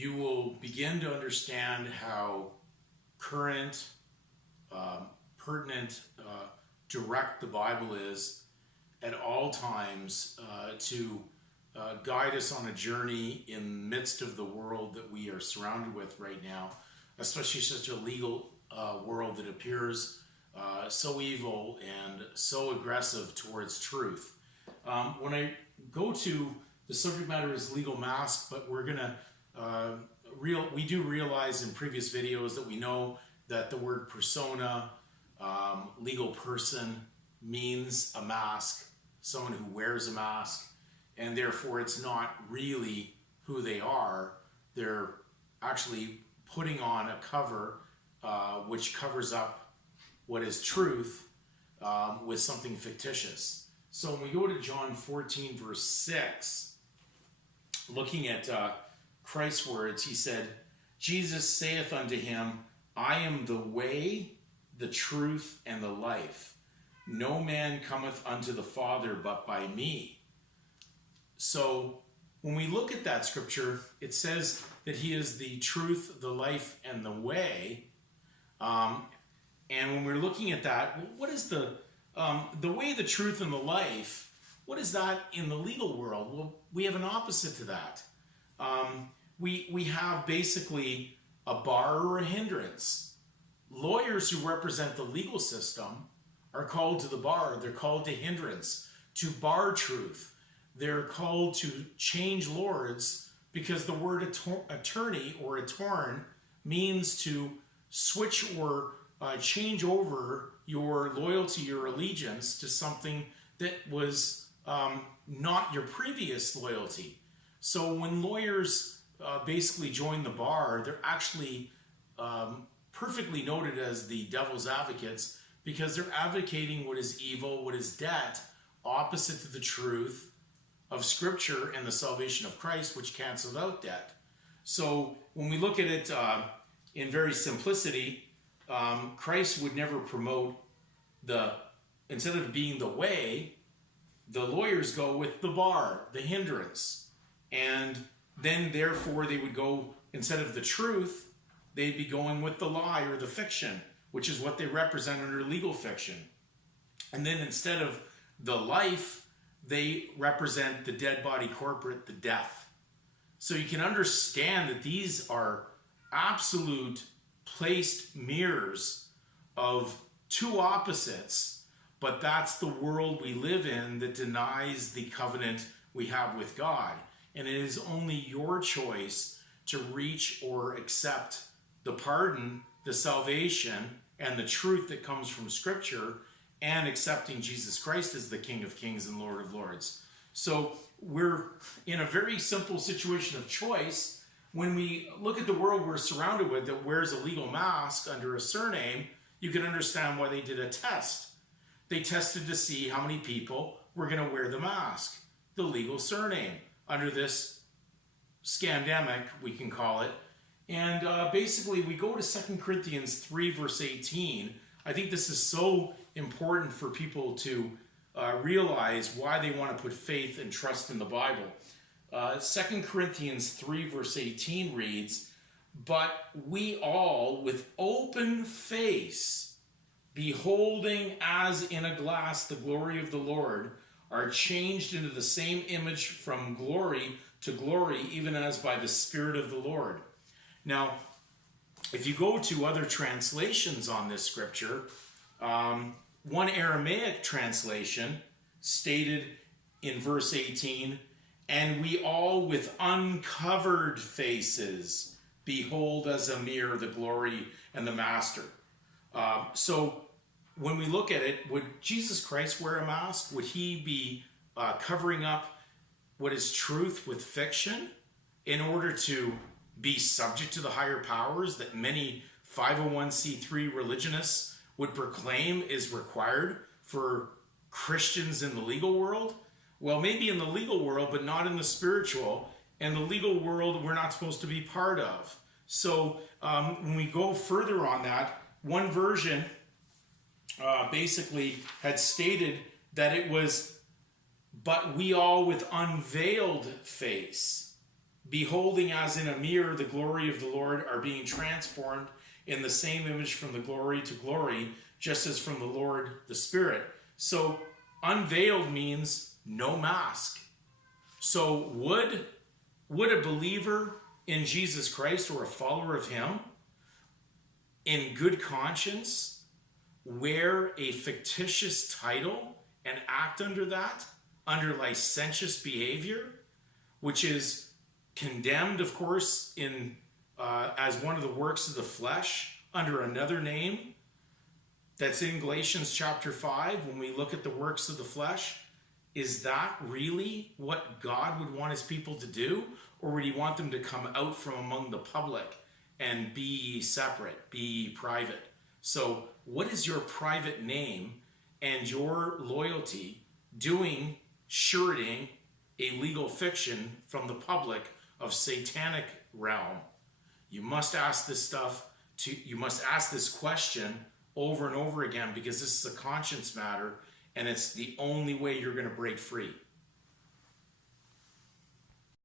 you will begin to understand how current, pertinent, direct the Bible is at all times to guide us on a journey in the midst of the world that we are surrounded with right now, especially such a legal world that appears so evil and so aggressive towards truth. When I go to the subject matter is legal mask, but we're gonna we do realize in previous videos that we know that the word persona, legal person, means a mask, someone who wears a mask, and therefore it's not really who they are. They're actually putting on a cover which covers up what is truth with something fictitious. So when we go to John 14 verse 6, looking at Christ's words, he said, Jesus saith unto him, I am the way, the truth, and the life. No man cometh unto the Father but by me. So when we look at that scripture, it says that he is the truth, the life, and the way. And when we're looking at that, what is the way, the truth, and the life? What is that in the legal world? Well, we have an opposite to that. We have basically a bar or a hindrance. Lawyers who represent the legal system are called to the bar. They're called to hindrance, to bar truth. They're called to change lords, because the word attorney or attorn means to switch or change over your loyalty or allegiance to something that was not your previous loyalty. So when lawyers basically join the bar, they're actually perfectly noted as the devil's advocates, because they're advocating what is evil, what is debt, opposite to the truth of Scripture and the salvation of Christ, which cancels out debt. So when we look at it in very simplicity, Christ would never promote instead of being the way, the lawyers go with the bar, the hindrance. And then therefore they would go, instead of the truth, they'd be going with the lie or the fiction, which is what they represent under legal fiction. And then instead of the life, they represent the dead body corporate, the death. So you can understand that these are absolute placed mirrors of two opposites, but that's the world we live in that denies the covenant we have with God. And it is only your choice to reach or accept the pardon, the salvation, and the truth that comes from Scripture, and accepting Jesus Christ as the King of Kings and Lord of Lords. So we're in a very simple situation of choice. When we look at the world we're surrounded with that wears a legal mask under a surname, you can understand why they did a test. They tested to see how many people were going to wear the mask, the legal surname, under this scandemic, we can call it. And basically, we go to 2 Corinthians 3, verse 18. I think this is so important for people to realize why they want to put faith and trust in the Bible. 2 Corinthians 3, verse 18 reads, But we all, with open face, beholding as in a glass the glory of the Lord, are changed into the same image from glory to glory, even as by the Spirit of the Lord. Now, if you go to other translations on this scripture, one Aramaic translation stated in verse 18, And we all with uncovered faces behold as a mirror the glory and the Master. So when we look at it, would Jesus Christ wear a mask? Would he be covering up what is truth with fiction in order to be subject to the higher powers that many 501c3 religionists would proclaim is required for Christians in the legal world? Well, maybe in the legal world, but not in the spiritual. And the legal world we're not supposed to be part of. So when we go further on that, one version basically had stated that it was, but we all with unveiled face beholding as in a mirror the glory of the Lord, are being transformed in the same image from the glory to glory, just as from the Lord the Spirit. So unveiled means no mask. So would a believer in Jesus Christ or a follower of him in good conscience wear a fictitious title and act under that, under licentious behavior, which is condemned, of course, in as one of the works of the flesh under another name that's in Galatians chapter 5 when we look at the works of the flesh? Is that really what God would want his people to do? Or would he want them to come out from among the public and be separate, be private? So what is your private name and your loyalty doing, suretying a legal fiction from the public of satanic realm? You must ask this you must ask this question over and over again, because this is a conscience matter, and it's the only way you're going to break free.